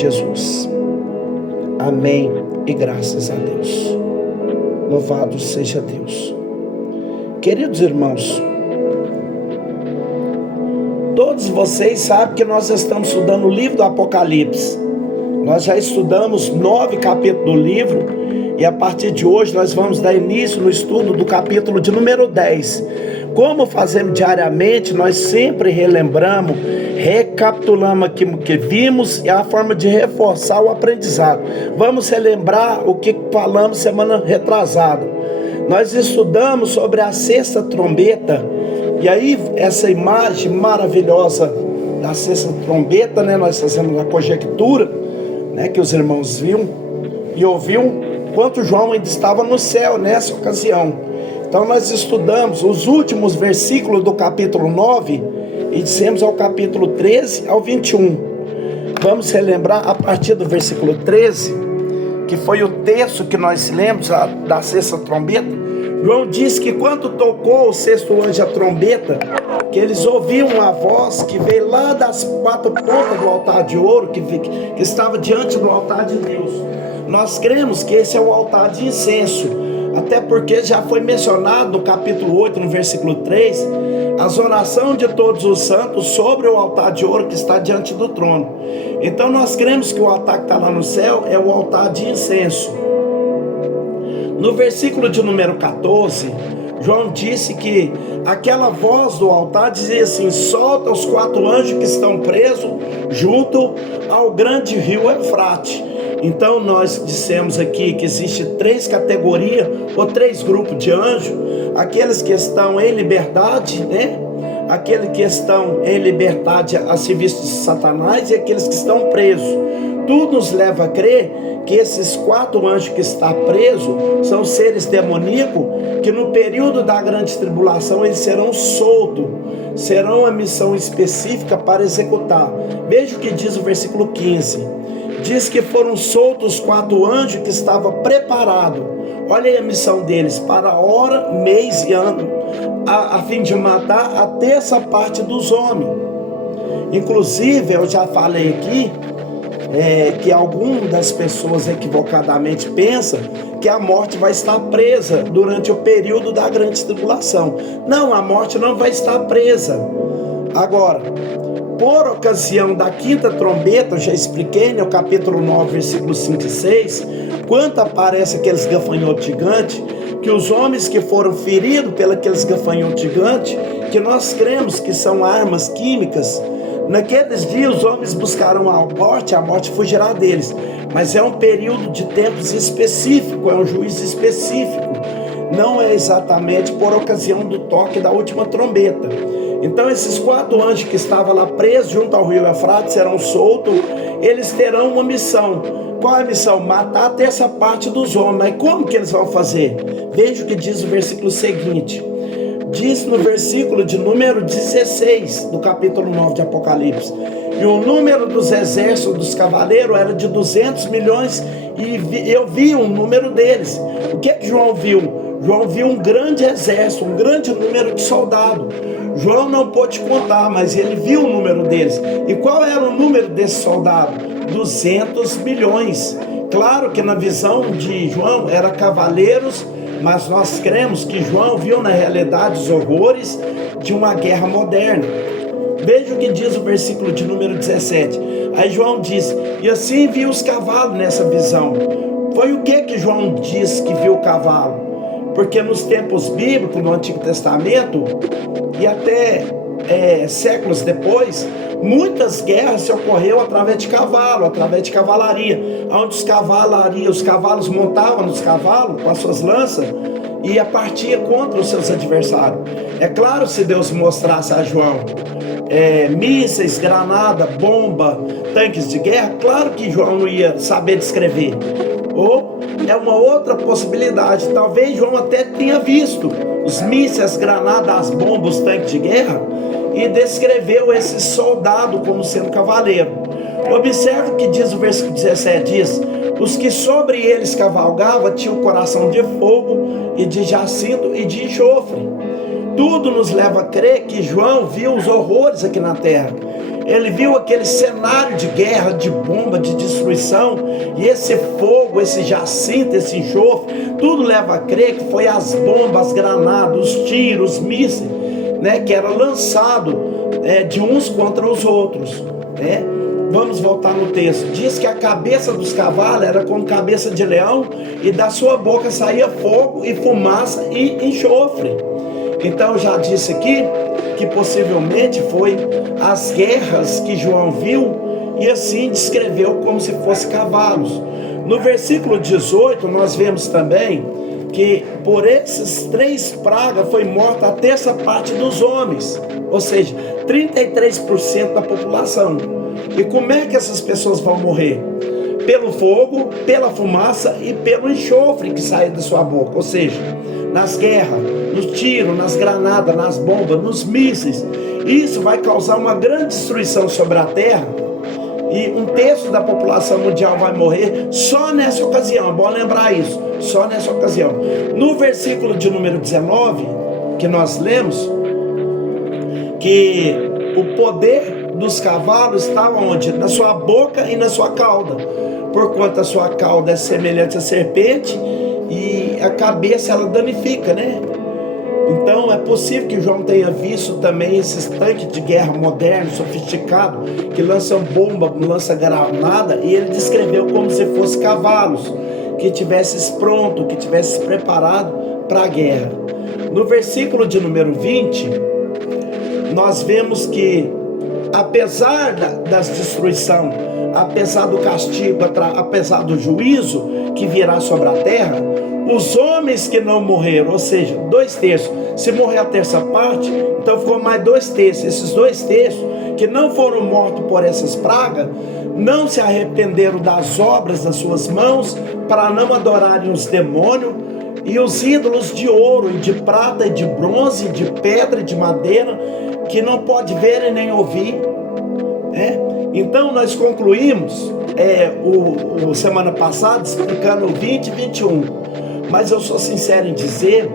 Jesus. Amém e graças a Deus. Louvado seja Deus. Queridos irmãos, todos vocês sabem que nós estamos estudando o livro do Apocalipse. Nós já estudamos 9 capítulos do livro e a partir de hoje nós vamos dar início no estudo do capítulo de número 10. Como fazemos diariamente, nós sempre relembramos, recapitulamos aquilo que vimos e a forma de reforçar o aprendizado. Vamos relembrar o que falamos semana retrasada. Nós estudamos sobre a sexta trombeta, e aí essa imagem maravilhosa da sexta trombeta, nós fazemos a conjectura, que os irmãos viam e ouviam enquanto João ainda estava no céu nessa ocasião. Então nós estudamos os últimos versículos do capítulo 9 e dissemos ao capítulo 13 ao 21. Vamos relembrar a partir do versículo 13, que foi o texto que nós lemos da sexta trombeta. João diz que quando tocou o sexto anjo a trombeta, que eles ouviam uma voz que veio lá das 4 pontas do altar de ouro, que estava diante do altar de Deus. Nós cremos que esse é o altar de incenso, até porque já foi mencionado no capítulo 8, no versículo 3, as orações de todos os santos sobre o altar de ouro que está diante do trono. Então nós cremos que o altar que está lá no céu é o altar de incenso. No versículo de número 14, João disse que aquela voz do altar dizia assim: solta os 4 anjos que estão presos junto ao grande rio Eufrate. Então nós dissemos aqui que existe 3 categorias ou 3 grupos de anjos: aqueles que estão em liberdade, aqueles que estão em liberdade a serviço de Satanás, e aqueles que estão presos. Tudo nos leva a crer que esses 4 anjos que estão presos são seres demoníacos, que no período da grande tribulação eles serão soltos, serão uma missão específica para executar. Veja o que diz o versículo 15. Diz que foram soltos os 4 anjos que estavam preparados. Olha aí a missão deles: para a hora, mês e ano, a fim de matar a terça parte dos homens. Inclusive, eu já falei aqui que algumas das pessoas equivocadamente pensam que a morte vai estar presa durante o período da grande tribulação. Não, a morte não vai estar presa. Agora, por ocasião da 5ª trombeta, eu já expliquei no capítulo 9, versículos 5 e 6, quando aparece aqueles gafanhotos gigantes, que os homens que foram feridos pelos gafanhotos gigantes, que nós cremos que são armas químicas, naqueles dias os homens buscaram a morte fugirá deles. Mas é um período de tempos específico, é um juízo específico. Não é exatamente por ocasião do toque da última trombeta. Então esses 4 anjos que estavam lá presos junto ao rio Eufrates serão soltos. Eles terão uma missão. Qual é a missão? Matar a terça parte dos homens. Mas como que eles vão fazer? Veja o que diz o versículo seguinte. Diz no versículo de número 16 do capítulo 9 de Apocalipse: e o número dos exércitos dos cavaleiros era de 200 milhões, e eu vi um número deles. O que João viu? João viu um grande exército, um grande número de soldados. João não pôde contar, mas ele viu o número deles. E qual era o número desses soldados? 200 milhões. Claro que na visão de João era cavaleiros, mas nós cremos que João viu na realidade os horrores de uma guerra moderna. Veja o que diz o versículo de número 17. Aí João diz: e assim viu os cavalos nessa visão. Foi o que João diz que viu o cavalo? Porque nos tempos bíblicos, no Antigo Testamento, e até séculos depois, muitas guerras se ocorreram através de cavalo, através de cavalaria, onde os cavalos montavam nos cavalos com as suas lanças e partia contra os seus adversários. É claro, se Deus mostrasse a João mísseis, granada, bomba, tanques de guerra, claro que João não ia saber descrever. Ou é uma outra possibilidade, talvez João até tenha visto os mísseis, as granadas, as bombas, os tanques de guerra, e descreveu esse soldado como sendo cavaleiro. Observe o que diz o versículo 17, diz: os que sobre eles cavalgavam tinham o coração de fogo e de jacinto e de enxofre. Tudo nos leva a crer que João viu os horrores aqui na terra. ele viu aquele cenário de guerra, de bomba, de destruição, e esse fogo, esse jacinto, esse enxofre, tudo leva a crer que foi as bombas, as granadas, os tiros, os mísseis, né, que era lançado de uns contra os outros, né? Vamos voltar no texto. Diz que a cabeça dos cavalos era como cabeça de leão, e da sua boca saía fogo e fumaça e enxofre. Então eu já disse aqui que possivelmente foi as guerras que João viu, e assim descreveu como se fossem cavalos. No versículo 18 nós vemos também que por esses 3 pragas foi morta a terça parte dos homens, ou seja, 33% da população. E como é que essas pessoas vão morrer? Pelo fogo, pela fumaça e pelo enxofre que sai da sua boca, ou seja, nas guerras, nos tiros, nas granadas, nas bombas, nos mísseis. Isso vai causar uma grande destruição sobre a terra, e 1/3 da população mundial vai morrer só nessa ocasião. É bom lembrar isso, só nessa ocasião. No versículo de número 19, que nós lemos, que o poder dos cavalos estava onde? Na sua boca e na sua cauda, porquanto a sua cauda é semelhante à serpente e a cabeça ela danifica, né? Então é possível que João tenha visto também esses tanques de guerra modernos, sofisticados, que lançam bomba, lançam granada, e ele descreveu como se fossem cavalos que tivessem pronto, que tivessem preparado para a guerra. No versículo de número 20, nós vemos que apesar das destruição, apesar do castigo, apesar do juízo que virá sobre a terra, os homens que não morreram, ou seja, 2/3, se morrer a terça parte, então ficou mais 2/3. Esses 2/3 que não foram mortos por essas pragas, não se arrependeram das obras das suas mãos, para não adorarem os demônios e os ídolos de ouro, e de prata, e de bronze, e de pedra, e de madeira, que não pode ver e nem ouvir, né? Então nós concluímos semana passada explicando o 20 e 21, mas eu sou sincero em dizer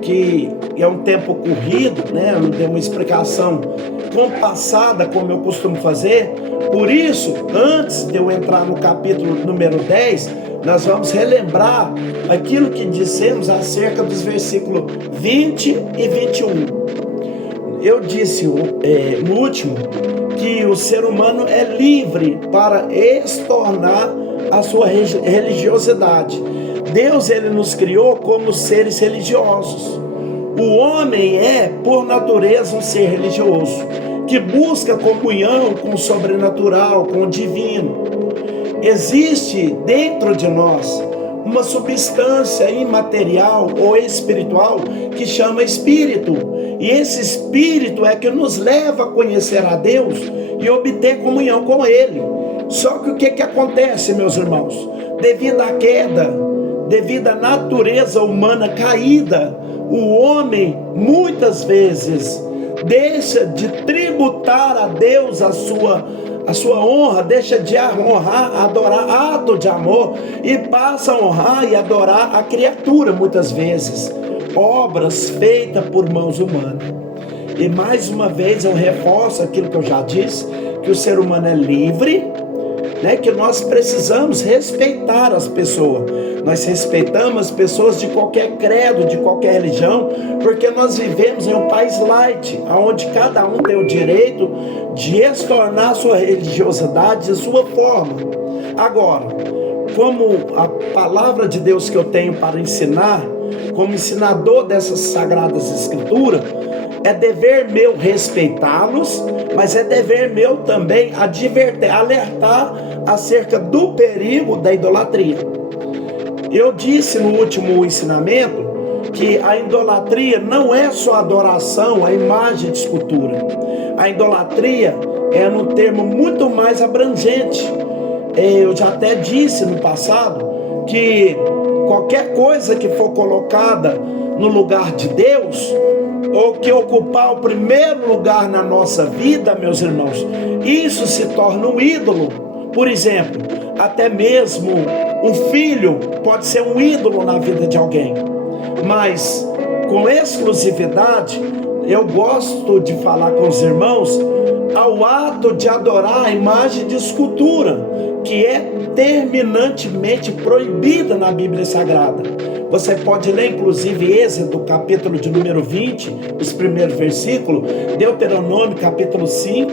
que é um tempo corrido, né? Eu não dei uma explicação compassada como eu costumo fazer. Por isso, antes de eu entrar no capítulo número 10, nós vamos relembrar aquilo que dissemos acerca dos versículos 20 e 21. Eu disse no último que o ser humano é livre para estornar a sua religiosidade. Deus, ele nos criou como seres religiosos. O homem é, por natureza, um ser religioso, que busca comunhão com o sobrenatural, com o divino. Existe dentro de nós uma substância imaterial ou espiritual que chama espírito, e esse espírito é que nos leva a conhecer a Deus e obter comunhão com Ele. Só que o que acontece, meus irmãos? Devido à queda, devido à natureza humana caída, o homem muitas vezes deixa de tributar a Deus a sua honra, deixa de honrar, adorar, ato de amor, e passa a honrar e adorar a criatura muitas vezes, obras feitas por mãos humanas. E mais uma vez eu reforço aquilo que eu já disse, que o ser humano é livre, né? Que nós precisamos respeitar as pessoas. Nós respeitamos as pessoas de qualquer credo, de qualquer religião, porque nós vivemos em um país light, onde cada um tem o direito de estornar a sua religiosidade de sua forma. Agora, como a palavra de Deus que eu tenho para ensinar, como ensinador dessas sagradas escrituras, é dever meu respeitá-los, mas é dever meu também alertar acerca do perigo da idolatria. Eu disse no último ensinamento que a idolatria não é só adoração à imagem de escultura. A idolatria é num termo muito mais abrangente. Eu já até disse no passado que qualquer coisa que for colocada no lugar de Deus, ou que ocupar o primeiro lugar na nossa vida, meus irmãos, isso se torna um ídolo. Por exemplo, até mesmo um filho pode ser um ídolo na vida de alguém. Mas com exclusividade, eu gosto de falar com os irmãos ao ato de adorar a imagem de escultura, que é terminantemente proibida na Bíblia Sagrada. Você pode ler inclusive Êxodo, capítulo de número 20, os primeiros versículos, Deuteronômio, capítulo 5,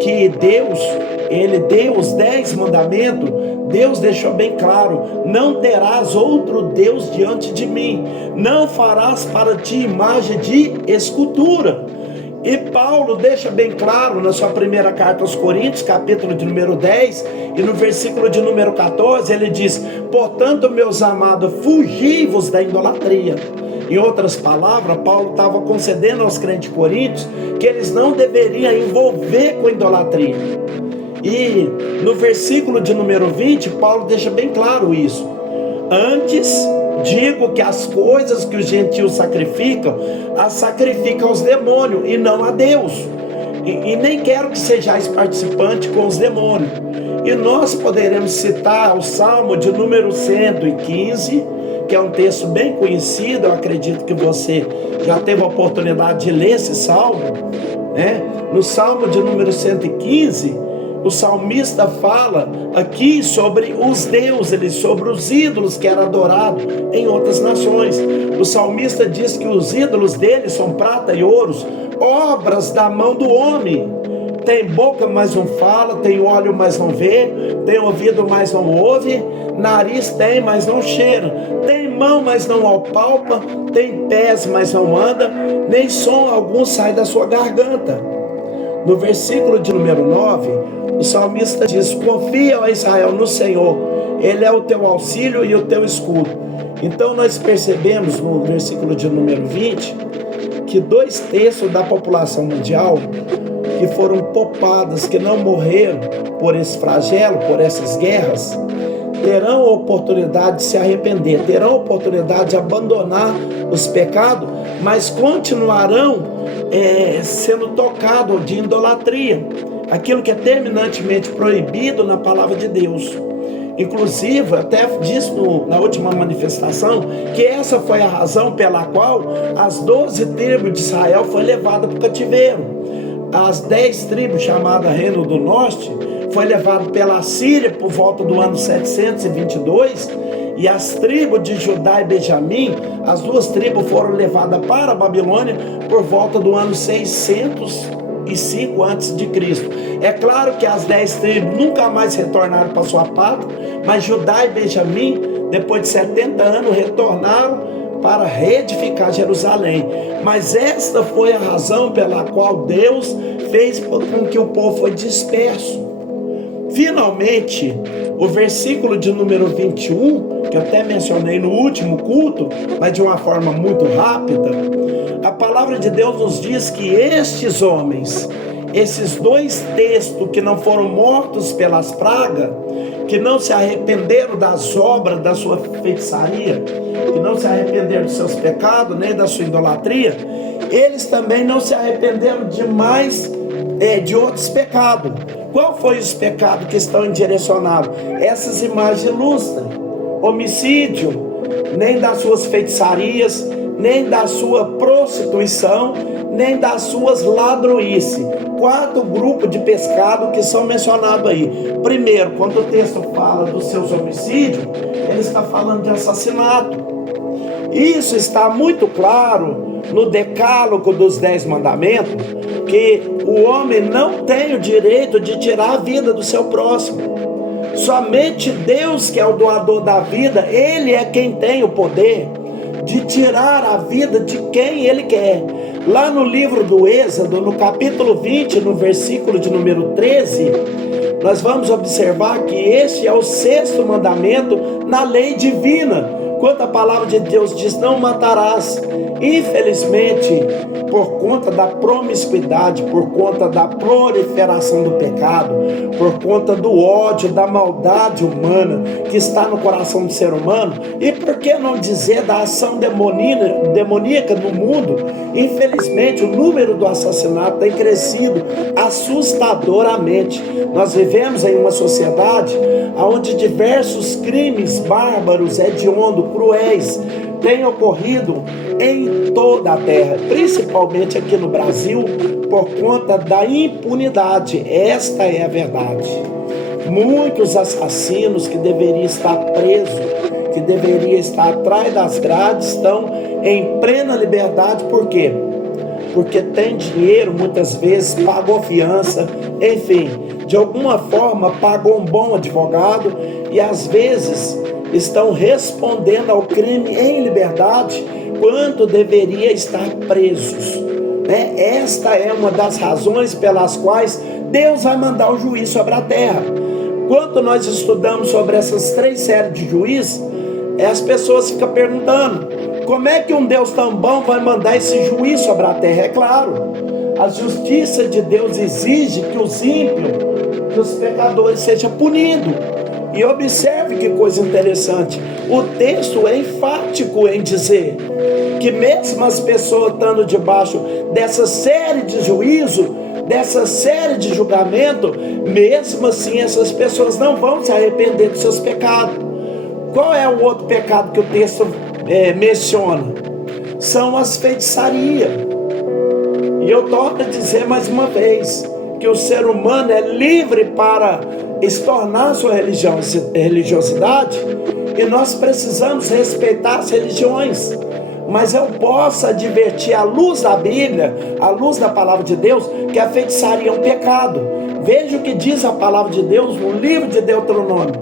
que Deus, Ele deu os 10 mandamentos. Deus deixou bem claro: não terás outro Deus diante de mim, não farás para ti imagem de escultura. E Paulo deixa bem claro na sua primeira carta aos Coríntios, capítulo de número 10, e no versículo de número 14, ele diz: portanto, meus amados, fugi-vos da idolatria. Em outras palavras, Paulo estava concedendo aos crentes coríntios que eles não deveriam envolver com idolatria. E no versículo de número 20, Paulo deixa bem claro isso: antes digo que as coisas que os gentios sacrificam, as sacrificam aos demônios e não a Deus. E nem quero que sejais participante com os demônios. E nós poderemos citar o Salmo de número 115, que é um texto bem conhecido. Eu acredito que você já teve a oportunidade de ler esse Salmo, né? No Salmo de número 115, o salmista fala aqui sobre os deuses, sobre os ídolos que eram adorados em outras nações. O salmista diz que os ídolos deles são prata e ouros, obras da mão do homem. Tem boca, mas não fala; tem olho, mas não vê; tem ouvido, mas não ouve; nariz tem, mas não cheira; tem mão, mas não apalpa; tem pés, mas não anda; nem som algum sai da sua garganta. No versículo de número 9, o salmista diz: confia, ó Israel, no Senhor, Ele é o teu auxílio e o teu escudo. Então nós percebemos no versículo de número 20 que 2/3 da população mundial que foram poupadas, que não morreram por esse flagelo, por essas guerras, terão a oportunidade de se arrepender, terão a oportunidade de abandonar os pecados, mas continuarão sendo tocados de idolatria, aquilo que é terminantemente proibido na palavra de Deus. Inclusive, até disse na última manifestação que essa foi a razão pela qual as 12 tribos de Israel foram levadas para o cativeiro. As 10 tribos, chamadas Reino do Norte, foi levado pela Síria por volta do ano 722, e as tribos de Judá e Benjamim, as 2 tribos, foram levadas para a Babilônia por volta do ano 605 a.C. É claro que as 10 tribos nunca mais retornaram para sua pátria, mas Judá e Benjamim, depois de 70 anos, retornaram para reedificar Jerusalém. Mas esta foi a razão pela qual Deus fez com que o povo foi disperso. Finalmente, o versículo de número 21, que eu até mencionei no último culto, mas de uma forma muito rápida, a palavra de Deus nos diz que estes homens, esses 2/3 que não foram mortos pelas pragas, que não se arrependeram das obras da sua feitiçaria, que não se arrependeram dos seus pecados, nem da sua idolatria, eles também não se arrependeram de outros pecados. Qual foi os pecados que estão direcionados? Essas imagens ilustram homicídio, nem das suas feitiçarias, nem da sua prostituição, nem das suas ladroices. 4 grupos de pecado que são mencionados aí. Primeiro, quando o texto fala dos seus homicídios, ele está falando de assassinato. Isso está muito claro no decálogo dos 10 mandamentos, que o homem não tem o direito de tirar a vida do seu próximo. Somente Deus, que é o doador da vida, Ele é quem tem o poder de tirar a vida de quem Ele quer. Lá no livro do Êxodo, no capítulo 20, no versículo de número 13, nós vamos observar que este é o 6º mandamento na lei divina, quando a palavra de Deus diz: não matarás. Infelizmente, por conta da promiscuidade, por conta da proliferação do pecado, por conta do ódio, da maldade humana que está no coração do ser humano, e por que não dizer da ação demoníaca no mundo, infelizmente o número do assassinato tem crescido assustadoramente. Nós vivemos em uma sociedade onde diversos crimes bárbaros, hediondos, cruéis têm ocorrido em toda a terra, principalmente aqui no Brasil, por conta da impunidade. Esta é a verdade. Muitos assassinos que deveriam estar presos, que deveriam estar atrás das grades, estão em plena liberdade. Por quê? Porque tem dinheiro, muitas vezes pagou fiança, enfim, de alguma forma pagou um bom advogado e às vezes estão respondendo ao crime em liberdade quando deveria estar presos. Esta é uma das razões pelas quais Deus vai mandar o juízo sobre a terra. Quando nós estudamos sobre essas 3 séries de juízes, as pessoas ficam perguntando: como é que um Deus tão bom vai mandar esse juízo sobre a terra? É claro, a justiça de Deus exige que os ímpios, que os pecadores sejam punidos. E observe que coisa interessante, o texto é enfático em dizer que mesmo as pessoas estando debaixo dessa série de juízo, dessa série de julgamento, mesmo assim essas pessoas não vão se arrepender dos seus pecados. Qual é o outro pecado que o texto menciona? São as feitiçarias. E eu torno a dizer mais uma vez que o ser humano é livre para estornar sua religiosidade, e nós precisamos respeitar as religiões. Mas eu posso advertir à luz da Bíblia, à luz da palavra de Deus, que a feitiçaria é um pecado. Veja o que diz a palavra de Deus no livro de Deuteronômio.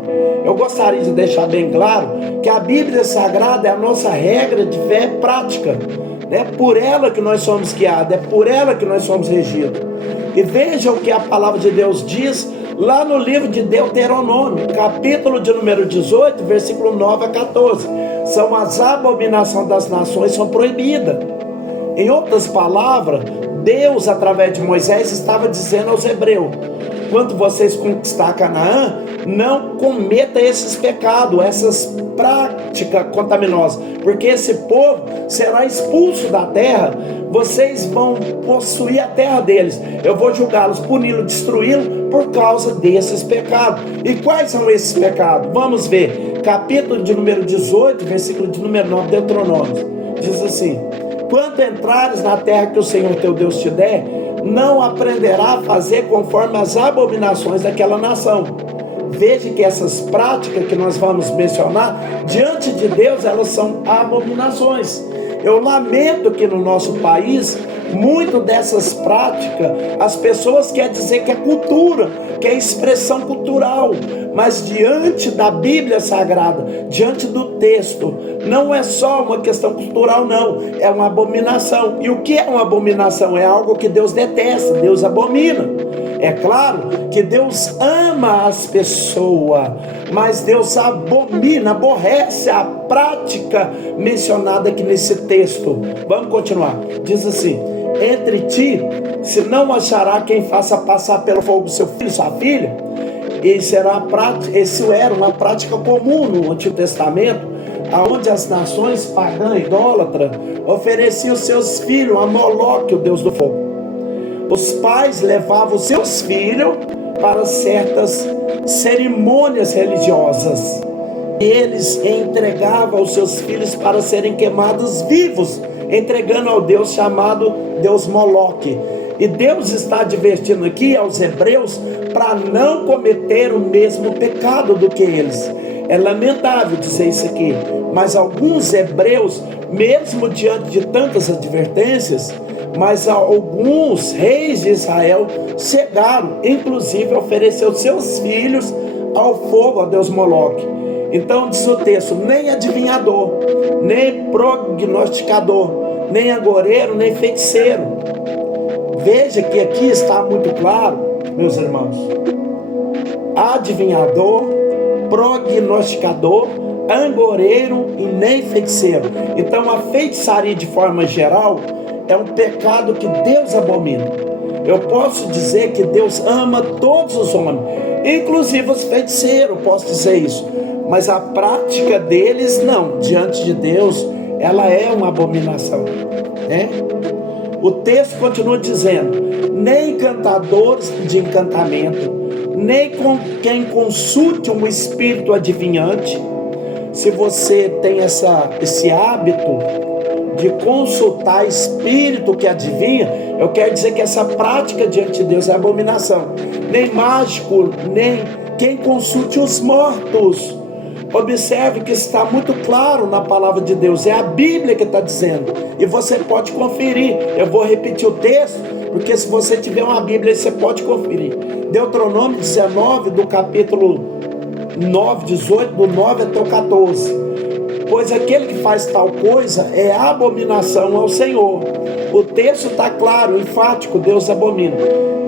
Eu gostaria de deixar bem claro que a Bíblia Sagrada é a nossa regra de fé prática. É por ela que nós somos guiados, é por ela que nós somos regidos. E veja o que a palavra de Deus diz lá no livro de Deuteronômio, capítulo de número 18, versículo 9 a 14. São as abominações das nações, são proibidas. Em outras palavras, Deus, através de Moisés, estava dizendo aos hebreus: quando vocês conquistar Canaã, não cometa esses pecados, essas práticas contaminosas, porque esse povo será expulso da terra. Vocês vão possuir a terra deles. Eu vou julgá-los, puni-los, destruí-los por causa desses pecados. E quais são esses pecados? Vamos ver. Capítulo de número 18, versículo de número 9, Deuteronômio. Diz assim: quando entrares na terra que o Senhor teu Deus te der, não aprenderá a fazer conforme as abominações daquela nação. Veja que essas práticas que nós vamos mencionar, diante de Deus, elas são abominações. Eu lamento que no nosso país, muito dessas práticas, as pessoas querem dizer que é cultura, que é expressão cultural, mas diante da Bíblia Sagrada, diante do texto, não é só uma questão cultural, não, é uma abominação. E o que é uma abominação? É algo que Deus detesta, Deus abomina. É claro que Deus ama as pessoas, mas Deus abomina, aborrece a prática mencionada aqui nesse texto. Vamos continuar. Diz assim: entre ti, se não achará quem faça passar pelo fogo seu filho, sua filha. Isso era uma prática comum no Antigo Testamento, onde as nações pagãs, idólatras, ofereciam seus filhos a Moloque, o deus do fogo. Os pais levavam seus filhos para certas cerimônias religiosas. Eles entregavam os seus filhos para serem queimados vivos, entregando ao Deus chamado Deus Moloque. E Deus está advertindo aqui aos hebreus para não cometer o mesmo pecado do que eles. É lamentável dizer isso aqui, mas alguns hebreus, mesmo diante de tantas advertências, mas alguns reis de Israel chegaram, inclusive, a oferecer os seus filhos ao fogo, a Deus Moloque. Então diz o texto: nem adivinhador, nem prognosticador, nem agoreiro, nem feiticeiro. Veja que aqui está muito claro, meus irmãos: adivinhador, prognosticador, angoreiro e nem feiticeiro. Então a feitiçaria, de forma geral, é um pecado que Deus abomina. Eu posso dizer que Deus ama todos os homens, inclusive os feiticeiros, posso dizer isso. Mas a prática deles, não. Diante de Deus, ela é uma abominação, né? O texto continua dizendo: nem encantadores de encantamento, nem com quem consulte um espírito adivinhante, Se você tem esse hábito de consultar espírito que adivinha, eu quero dizer que essa prática diante de Deus é abominação. Nem mágico, nem quem consulte os mortos. Observe que está muito claro na palavra de Deus, é a Bíblia que está dizendo, e você pode conferir. Eu vou repetir o texto, porque se você tiver uma Bíblia, você pode conferir. Deuteronômio 19, do capítulo 9, 18, do 9 até o 14. Pois aquele que faz tal coisa é abominação ao Senhor. O texto está claro, enfático, Deus abomina.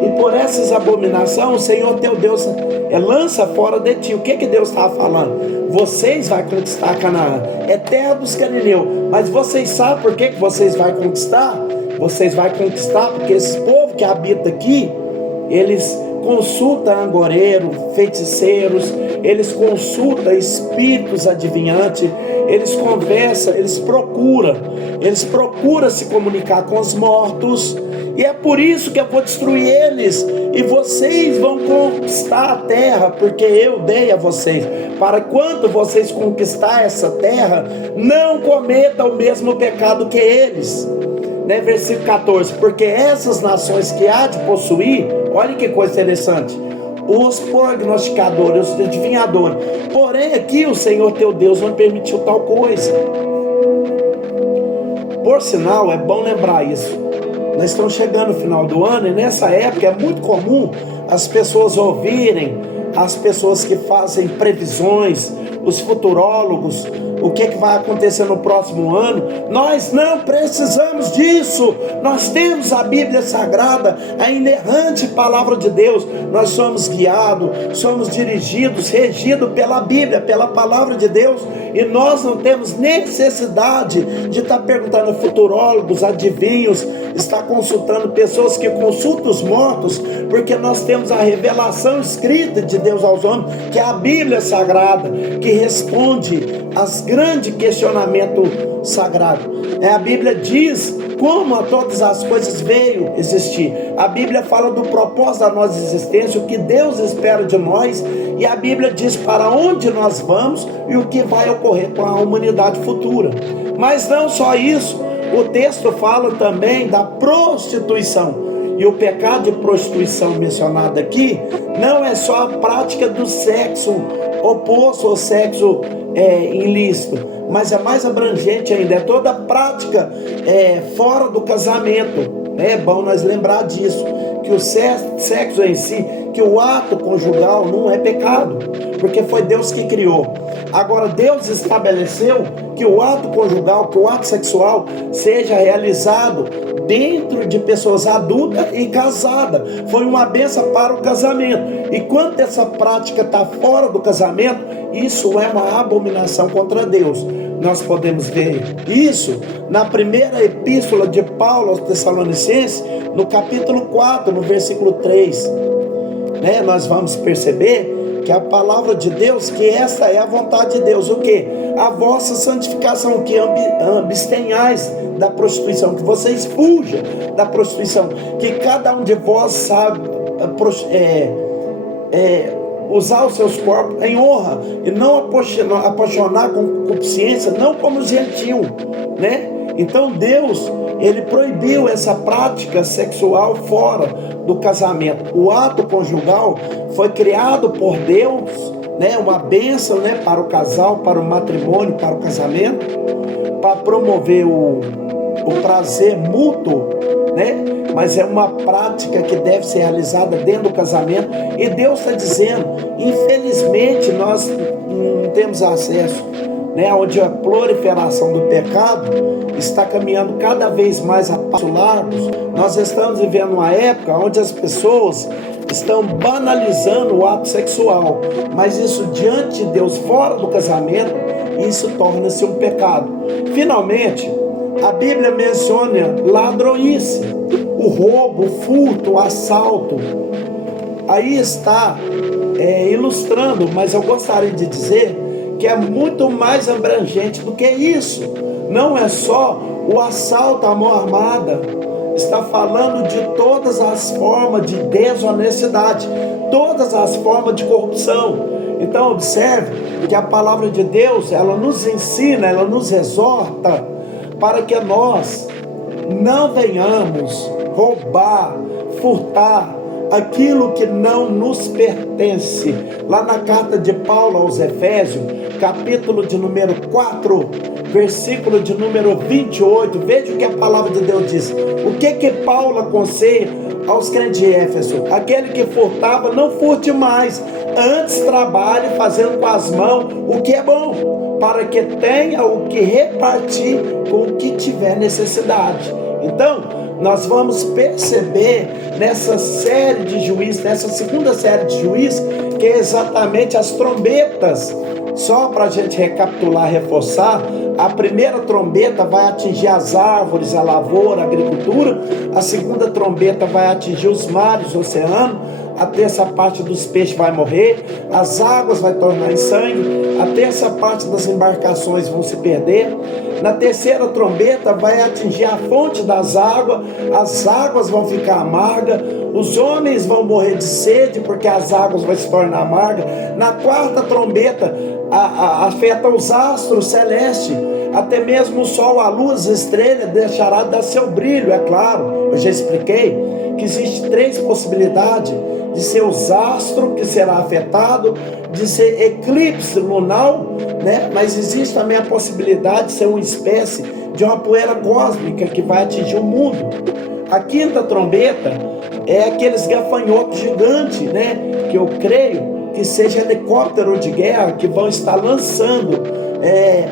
E por essas abominações, o Senhor teu Deus lança fora de ti. O que Deus estava falando? Vocês vão conquistar Canaã, é terra dos cananeus. Mas vocês sabem por que vocês vão conquistar? Vocês vão conquistar porque esse povo que habita aqui, eles consultam angoreiros, feiticeiros, eles consultam espíritos adivinhantes, eles conversam, eles procuram se comunicar com os mortos, e é por isso que eu vou destruir eles, e vocês vão conquistar a terra, porque eu dei a vocês, para quando vocês conquistar essa terra, não cometam o mesmo pecado que eles. Versículo 14, porque essas nações que há de possuir, olha que coisa interessante, os prognosticadores, os adivinhadores, porém aqui o Senhor teu Deus não permitiu tal coisa. Por sinal, é bom lembrar isso, nós estamos chegando no final do ano, e nessa época é muito comum as pessoas ouvirem, as pessoas que fazem previsões, os futurólogos, o que vai acontecer no próximo ano. Nós não precisamos disso. Nós temos a Bíblia Sagrada, a inerrante palavra de Deus. Nós somos guiados, somos dirigidos, regidos pela Bíblia, pela palavra de Deus, e nós não temos necessidade de estar perguntando a futurólogos, adivinhos, estar consultando pessoas que consultam os mortos, porque nós temos a revelação escrita de Deus aos homens, que é a Bíblia Sagrada, que responde aos grandes questionamentos sagrados. A Bíblia diz como a todas as coisas veio existir. A Bíblia fala do propósito da nossa existência, o que Deus espera de nós, e a Bíblia diz para onde nós vamos e o que vai ocorrer com a humanidade futura. Mas não só isso, o texto fala também da prostituição. E o pecado de prostituição mencionado aqui não é só a prática do sexo oposto ao sexo ilícito, mas é mais abrangente ainda, é toda a prática fora do casamento. É bom nós lembrar disso, que o sexo em si, que o ato conjugal não é pecado, porque foi Deus que criou. Agora Deus estabeleceu que o ato conjugal, que o ato sexual seja realizado dentro de pessoas adultas e casadas. Foi uma bênção para o casamento. E quando essa prática está fora do casamento, isso é uma abominação contra Deus. Nós podemos ver isso na primeira epístola de Paulo aos Tessalonicenses, no capítulo 4, no versículo 3. Nós vamos perceber que a palavra de Deus, que esta é a vontade de Deus, o que? A vossa santificação, que abstenhais da prostituição, que vocês fujam da prostituição, que cada um de vós sabe usar os seus corpos em honra, e não apaixonar com concupiscência, não como os gentios, Então Deus, Ele proibiu essa prática sexual fora do casamento. O ato conjugal foi criado por Deus, uma bênção, para o casal, para o matrimônio, para o casamento, para promover o prazer mútuo, mas é uma prática que deve ser realizada dentro do casamento. E Deus está dizendo, infelizmente nós não temos acesso, onde a proliferação do pecado está caminhando cada vez mais a passos largos. Nós estamos vivendo uma época onde as pessoas estão banalizando o ato sexual, mas isso diante de Deus, fora do casamento, isso torna-se um pecado. Finalmente, a Bíblia menciona ladroice, o roubo, o furto, o assalto. Aí está ilustrando, mas eu gostaria de dizer que é muito mais abrangente do que isso. Não é só o assalto à mão armada, está falando de todas as formas de desonestidade, todas as formas de corrupção. Então observe que a palavra de Deus, ela nos ensina, ela nos exorta para que nós não venhamos roubar, furtar aquilo que não nos pertence. Lá na carta de Paulo aos Efésios, capítulo de número 4, versículo de número 28, veja o que a palavra de Deus diz. O que Paulo aconselha aos crentes de Éfeso? Aquele que furtava, não furte mais, antes trabalhe fazendo com as mãos o que é bom, para que tenha o que repartir com o que tiver necessidade. Então, nós vamos perceber nessa série de Juízes, nessa segunda série de Juízes, que é exatamente as trombetas. Só para a gente recapitular, reforçar, a primeira trombeta vai atingir as árvores, a lavoura, a agricultura. A segunda trombeta vai atingir os mares, o oceano. A terça parte dos peixes vai morrer, as águas vai tornar em sangue, a terça parte das embarcações vão se perder. Na terceira trombeta vai atingir a fonte das águas, as águas vão ficar amargas, os homens vão morrer de sede porque as águas vão se tornar amargas. Na quarta trombeta afeta os astros celestes, até mesmo o sol, a luz, a estrela deixará de dar seu brilho. É claro, eu já expliquei que existe 3 possibilidades de ser os astros que será afetado, de ser eclipse lunar, né? Mas existe também a possibilidade de ser uma espécie de uma poeira cósmica que vai atingir o mundo. A quinta trombeta é aqueles gafanhotos gigantes, né? Que eu creio que seja helicóptero de guerra que vão estar lançando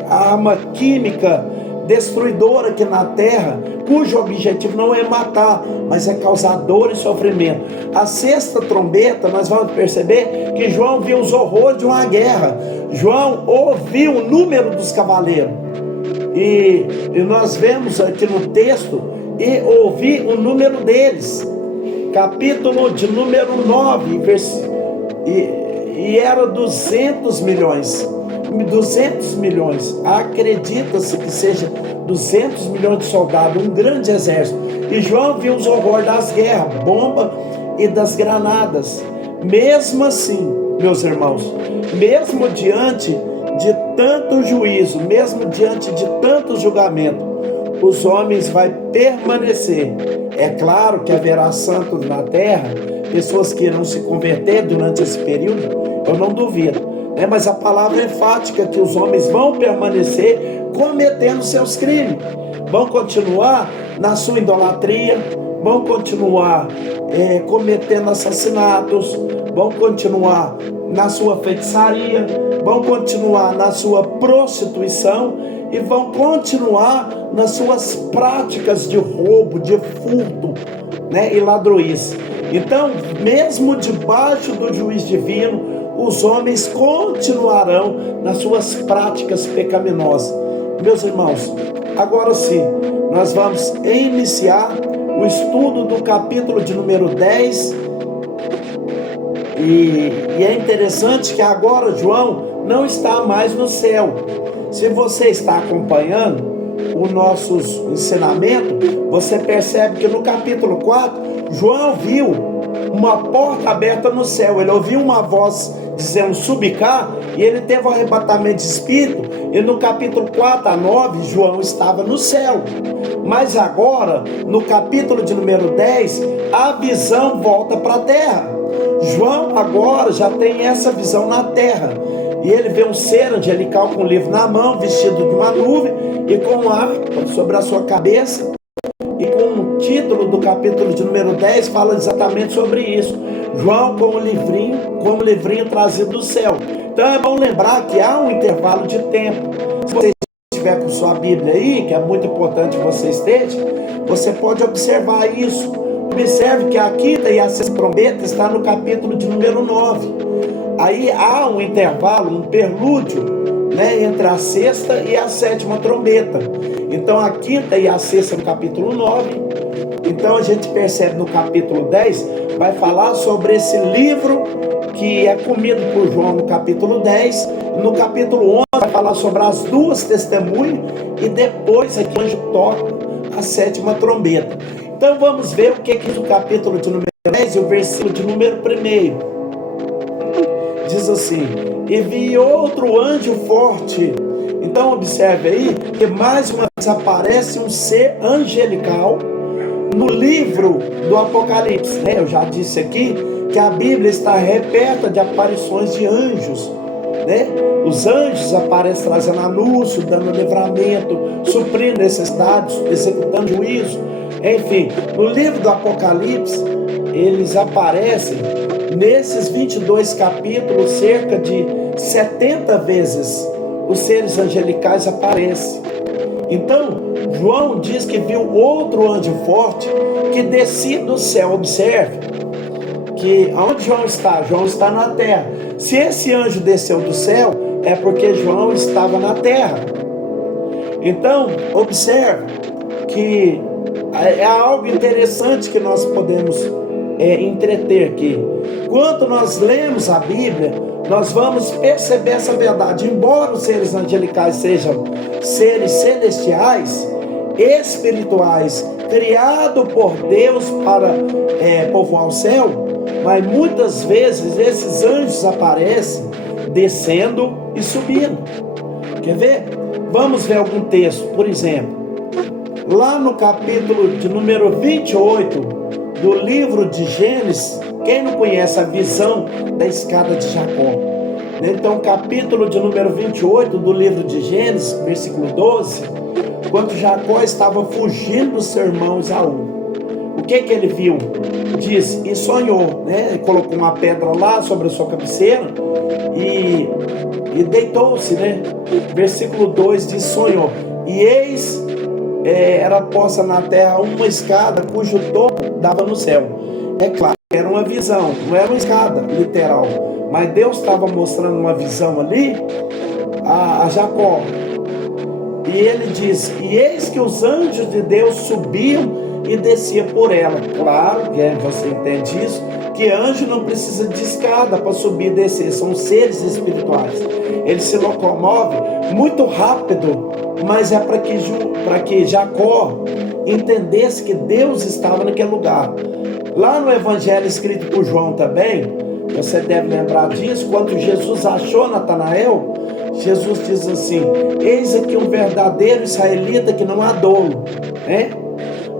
a arma química destruidora aqui na terra, cujo objetivo não é matar, mas é causar dor e sofrimento. A sexta trombeta, nós vamos perceber que João viu os horrores de uma guerra. João ouviu o número dos cavaleiros, e nós vemos aqui no texto, e ouvi o número deles, capítulo de número 9, e era 200 milhões. 200 milhões, acredita-se que seja 200 milhões de soldados, um grande exército. E João viu os horrores das guerras, bomba e das granadas. Mesmo assim, meus irmãos, mesmo diante de tanto juízo, mesmo diante de tanto julgamento, os homens vão permanecer. É claro que haverá santos na terra, pessoas que irão se converter durante esse período, eu não duvido. Mas a palavra é enfática que os homens vão permanecer cometendo seus crimes, vão continuar na sua idolatria, vão continuar cometendo assassinatos, vão continuar na sua feitiçaria, vão continuar na sua prostituição e vão continuar nas suas práticas de roubo, de furto, né, e ladroice. Então, mesmo debaixo do juiz divino, os homens continuarão nas suas práticas pecaminosas. Meus irmãos, agora sim, nós vamos iniciar o estudo do capítulo de número 10. E é interessante que agora João não está mais no céu. Se você está acompanhando o nosso ensinamento, você percebe que no capítulo 4, João viu uma porta aberta no céu. Ele ouviu uma voz dizendo: subi cá, e ele teve um arrebatamento de espírito. E no capítulo 4 a 9, João estava no céu. Mas agora, no capítulo de número 10, a visão volta para a terra. João agora já tem essa visão na terra. E ele vê um ser angelical com um livro na mão, vestido de uma nuvem e com um arco sobre a sua cabeça. E com o título do capítulo de número 10 fala exatamente sobre isso. João com o livrinho trazido do céu. Então é bom lembrar que há um intervalo de tempo. Se você estiver com sua Bíblia aí, que é muito importante que você esteja, você pode observar isso. Observe que a quinta e a sexta trombeta está no capítulo de número 9. Aí há um intervalo, um prelúdio, né, entre a sexta e a sétima trombeta. Então a quinta e a sexta no capítulo 9. Então a gente percebe no capítulo 10, vai falar sobre esse livro que é comido por João no capítulo 10. No capítulo 11 vai falar sobre as duas testemunhas, e depois aqui o anjo toca a sétima trombeta. Então vamos ver o que diz o capítulo de número 10 e o versículo de número 1. diz assim: e vi outro anjo forte. Então observe aí que mais uma vez aparece um ser angelical no livro do Apocalipse, né? Eu já disse aqui que a Bíblia está repleta de aparições de anjos, né? Os anjos aparecem trazendo anúncio, dando livramento, suprindo necessidades, executando juízo. Enfim, no livro do Apocalipse, eles aparecem nesses 22 capítulos, cerca de 70 vezes os seres angelicais aparecem. Então, João diz que viu outro anjo forte que descia do céu. Observe que aonde João está? João está na terra. Se esse anjo desceu do céu, é porque João estava na terra. Então, observe que é algo interessante que nós podemos entreter aqui. Quando nós lemos a Bíblia, nós vamos perceber essa verdade. Embora os seres angelicais sejam seres celestiais, espirituais, criados por Deus para povoar o céu, mas muitas vezes esses anjos aparecem descendo e subindo. Quer ver? Vamos ver algum texto. Por exemplo, lá no capítulo de número 28 do livro de Gênesis, quem não conhece a visão da escada de Jacó? Então, capítulo de número 28 do livro de Gênesis, versículo 12, quando Jacó estava fugindo do seu irmão Esaú, o que ele viu? Diz, e sonhou, né? Ele colocou uma pedra lá sobre a sua cabeceira e deitou-se, né? Versículo 2 diz, sonhou, e eis era posta na terra uma escada cujo topo dava no céu. É claro, era uma visão, não era uma escada literal, mas Deus estava mostrando uma visão ali a Jacó. E ele diz, e eis que os anjos de Deus subiam e desciam por ela. Claro que você entende isso, que anjo não precisa de escada para subir e descer, são seres espirituais. Ele se locomove muito rápido, mas é para que Jacó entendesse que Deus estava naquele lugar. Lá no evangelho escrito por João também, você deve lembrar disso, quando Jesus achou Natanael, Jesus diz assim, eis aqui um verdadeiro israelita que não há dolo, né?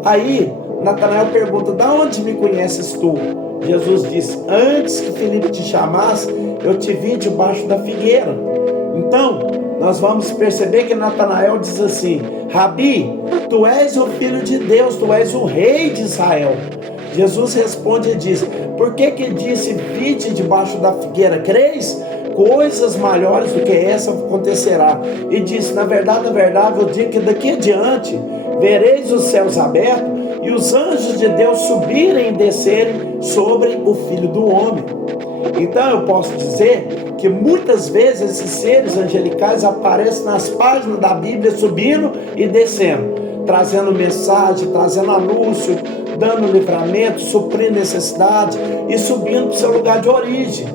Aí Natanael pergunta, da onde me conheces tu? Jesus diz, antes que Filipe te chamasse, eu te vi debaixo da figueira. Então, nós vamos perceber que Natanael diz assim, Rabi, tu és o Filho de Deus, tu és o Rei de Israel. Jesus responde e diz, por que disse, vide debaixo da figueira, creis? Coisas maiores do que essa acontecerá. E disse, na verdade, eu digo que daqui adiante, vereis os céus abertos, e os anjos de Deus subirem e descerem sobre o Filho do Homem. Então eu posso dizer que muitas vezes esses seres angelicais aparecem nas páginas da Bíblia subindo e descendo, trazendo mensagem, trazendo anúncio, dando livramento, suprindo necessidade e subindo para o seu lugar de origem.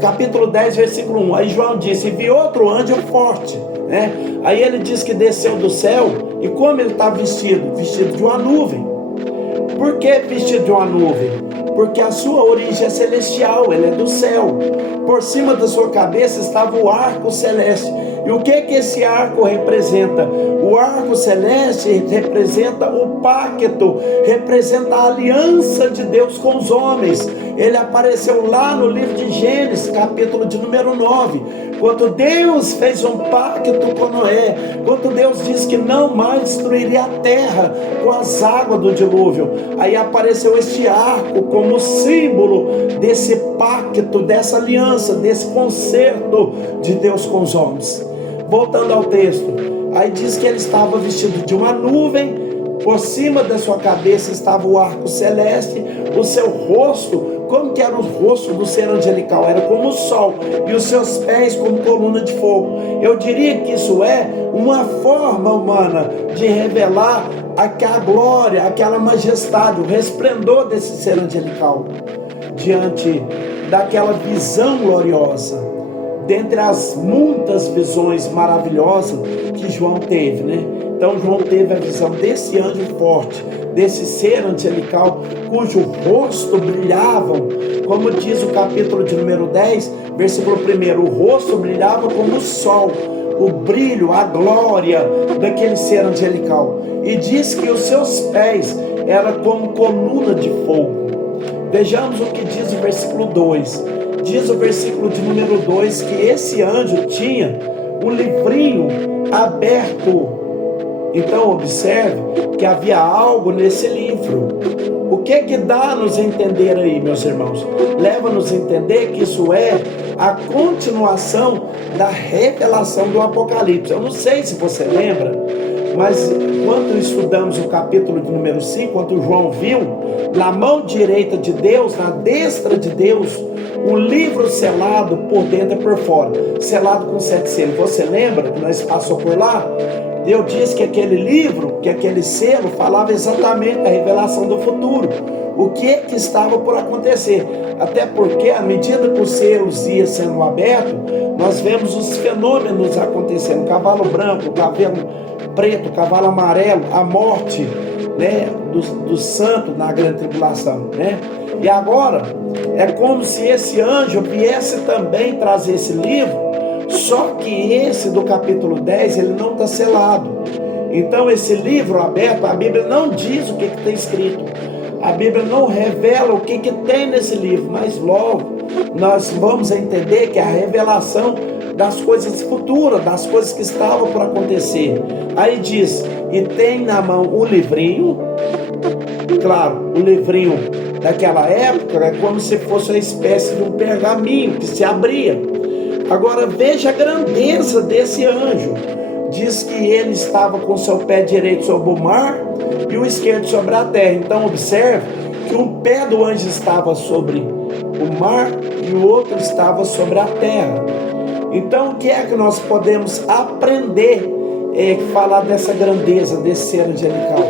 Capítulo 10, versículo 1, aí João disse, e vi outro anjo forte, né? Aí ele diz que desceu do céu, e como ele está vestido? Vestido de uma nuvem. Por que vestido de uma nuvem? Porque a sua origem é celestial, ele é do céu. Por cima da sua cabeça estava o arco celeste. E o que esse arco representa? O arco celeste representa o pacto, representa a aliança de Deus com os homens. Ele apareceu lá no livro de Gênesis, capítulo de número 9, quando Deus fez um pacto com Noé, quando Deus disse que não mais destruiria a terra com as águas do dilúvio. Aí apareceu este arco como símbolo desse pacto, dessa aliança, desse concerto de Deus com os homens. Voltando ao texto, aí diz que ele estava vestido de uma nuvem, por cima da sua cabeça estava o arco celeste, o seu rosto, como que era o rosto do ser angelical? Era como o sol, e os seus pés como coluna de fogo. Eu diria que isso é uma forma humana de revelar aquela glória, aquela majestade, o resplendor desse ser angelical, diante daquela visão gloriosa. Dentre as muitas visões maravilhosas que João teve, né? Então João teve a visão desse anjo forte, desse ser angelical, cujo rosto brilhava, como diz o capítulo de número 10, versículo 1, o rosto brilhava como o sol, o brilho, a glória daquele ser angelical. E diz que os seus pés eram como coluna de fogo. Vejamos o que diz o versículo 2. Diz o versículo de número 2 que esse anjo tinha um livrinho aberto. Então observe que havia algo nesse livro. O que dá a nos entender aí, meus irmãos? Leva-nos a entender que isso é a continuação da revelação do Apocalipse. Eu não sei se você lembra, mas quando estudamos o capítulo de número 5, quando João viu na mão direita de Deus, na destra de Deus, um livro selado por dentro e por fora, selado com 7 selos. Você lembra que nós passamos por lá? Deus disse que aquele livro, que aquele selo, falava exatamente da revelação do futuro. O que estava por acontecer. Até porque, à medida que os selos iam sendo abertos, nós vemos os fenômenos acontecendo. Cavalo branco, cavalo preto, cavalo amarelo, a morte, né, do santo na grande tribulação, né? E agora, é como se esse anjo viesse também trazer esse livro, só que esse do capítulo 10, ele não está selado. Então esse livro aberto, a Bíblia não diz o que está escrito. A Bíblia não revela o que tem nesse livro, mas logo nós vamos entender que é a revelação das coisas futuras, das coisas que estavam por acontecer. Aí diz, e tem na mão um livrinho, claro, o livrinho daquela época é como se fosse uma espécie de um pergaminho que se abria. Agora veja a grandeza desse anjo. Diz que ele estava com seu pé direito sobre o mar e o esquerdo sobre a terra. Então observe que um pé do anjo estava sobre o mar e o outro estava sobre a terra. Então o que é que nós podemos aprender falar dessa grandeza desse ser angelical?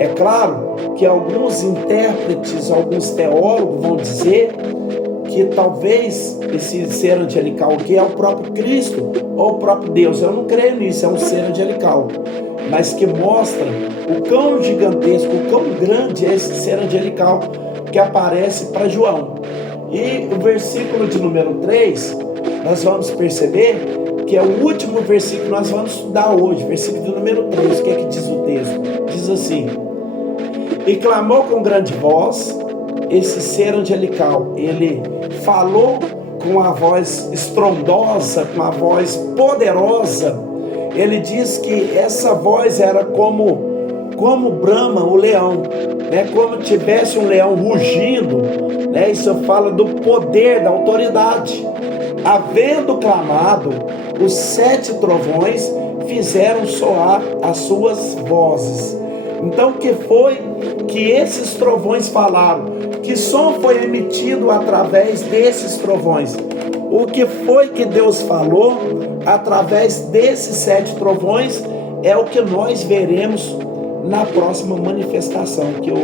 É claro que alguns intérpretes, alguns teólogos vão dizer que talvez esse ser angelical aqui é o próprio Cristo ou o próprio Deus. Eu não creio nisso, é um ser angelical, mas que mostra o quão gigantesco, o quão grande é esse ser angelical que aparece para João. E o versículo de número 3, nós vamos perceber que é o último versículo que nós vamos estudar hoje, versículo de número 3. O que é que diz o texto? Diz assim: e clamou com grande voz. Esse ser angelical, ele falou com a voz estrondosa, com a voz poderosa. Ele diz que essa voz era como brama o leão, né? Como tivesse um leão rugindo, né? Isso fala do poder, da autoridade. Havendo clamado, os 7 trovões fizeram soar as suas vozes. Então, o que foi que esses trovões falaram? Que som foi emitido através desses trovões? O que foi que Deus falou através desses 7 trovões é o que nós veremos na próxima manifestação, que eu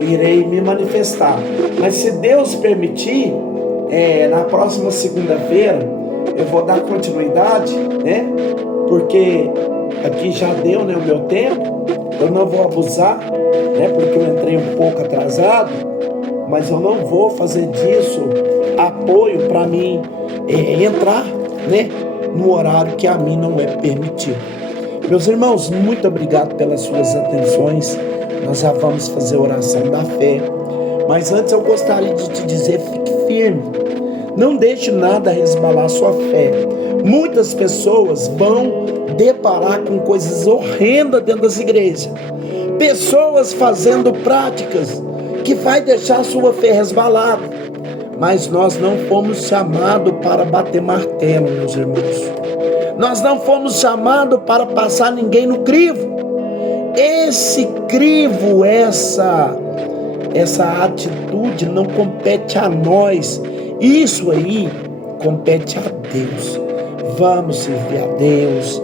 irei me manifestar. Mas se Deus permitir, na próxima segunda-feira eu vou dar continuidade, né? Porque aqui já deu, né, o meu tempo. Eu não vou abusar, né, porque eu entrei um pouco atrasado, mas eu não vou fazer disso apoio para mim entrar, né, no horário que a mim não é permitido. Meus irmãos, muito obrigado pelas suas atenções. Nós já vamos fazer a oração da fé, mas antes eu gostaria de te dizer, fique firme. Não deixe nada resbalar sua fé. Muitas pessoas vão deparar com coisas horrendas dentro das igrejas. Pessoas fazendo práticas que vai deixar sua fé resbalada. Mas nós não fomos chamados para bater martelo, meus irmãos. Nós não fomos chamados para passar ninguém no crivo. Esse crivo, essa atitude não compete a nós. Isso aí compete a Deus. Vamos servir a Deus,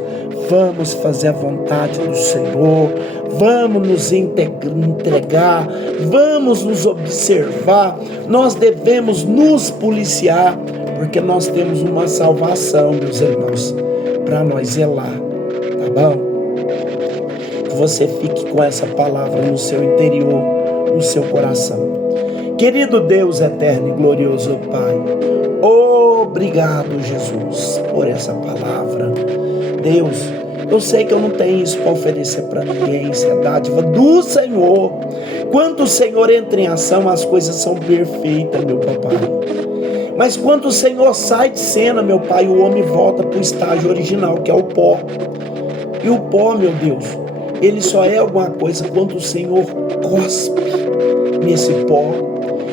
vamos fazer a vontade do Senhor, vamos nos entregar, vamos nos observar. Nós devemos nos policiar, porque nós temos uma salvação, meus irmãos, para nós zelar, tá bom? você fique com essa palavra no seu interior, no seu coração. Querido Deus eterno e glorioso Pai, obrigado, Jesus, por essa palavra. Deus, eu sei que eu não tenho isso para oferecer para ninguém, isso é dádiva do Senhor. Quando o Senhor entra em ação, as coisas são perfeitas, meu papai. Mas quando o Senhor sai de cena, meu Pai, o homem volta para o estágio original, que é o pó. E o pó, meu Deus, ele só é alguma coisa quando o Senhor cospe nesse pó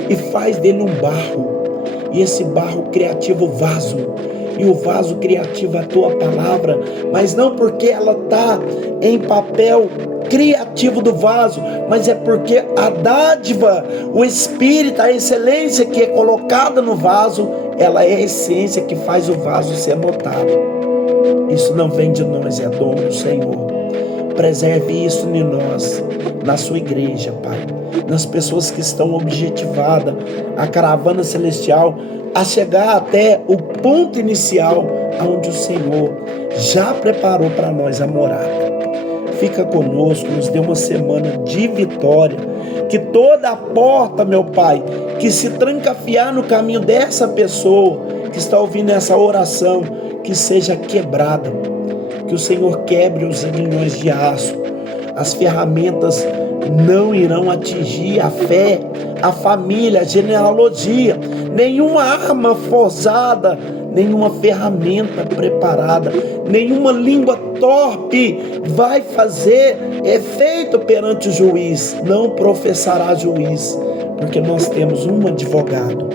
e faz dele um barro. E esse barro criativo vaso. E o vaso criativo é a tua palavra, mas não porque ela está em papel criativo do vaso, mas é porque a dádiva, o espírito, a excelência que é colocada no vaso, ela é a essência que faz o vaso ser notado. Isso não vem de nós, é dom do Senhor. Preserve isso em nós, na sua igreja, Pai, nas pessoas que estão objetivadas, a caravana celestial, a chegar até o ponto inicial, onde o Senhor já preparou para nós a morada. Fica conosco, nos dê uma semana de vitória, que toda a porta, meu Pai, que se trancafiar no caminho dessa pessoa que está ouvindo essa oração, que seja quebrada, que o Senhor quebre os aguilhões de aço, as ferramentas não irão atingir a fé, a família, a genealogia, nenhuma arma forjada, nenhuma ferramenta preparada, nenhuma língua torpe vai fazer efeito perante o juiz, não professará juiz, porque nós temos um advogado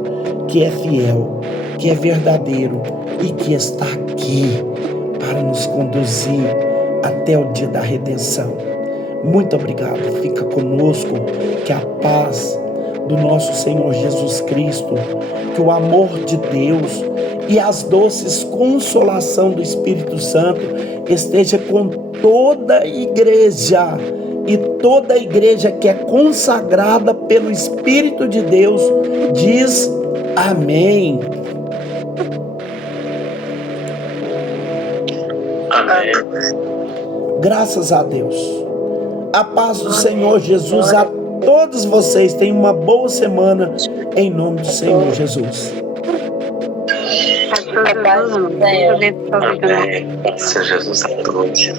que é fiel, que é verdadeiro e que está aqui para nos conduzir até o dia da redenção. Muito obrigado, fica conosco, que a paz do nosso Senhor Jesus Cristo, que o amor de Deus e as doces consolação do Espírito Santo esteja com toda a igreja, e toda a igreja que é consagrada pelo Espírito de Deus diz amém. Amém. Graças a Deus. A paz do Senhor Jesus a todos vocês. Tenham uma boa semana em nome do Senhor Jesus. A paz do Senhor. Amém. Senhor Jesus a todos.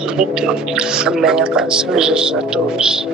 Amém. A paz do Senhor Jesus a todos.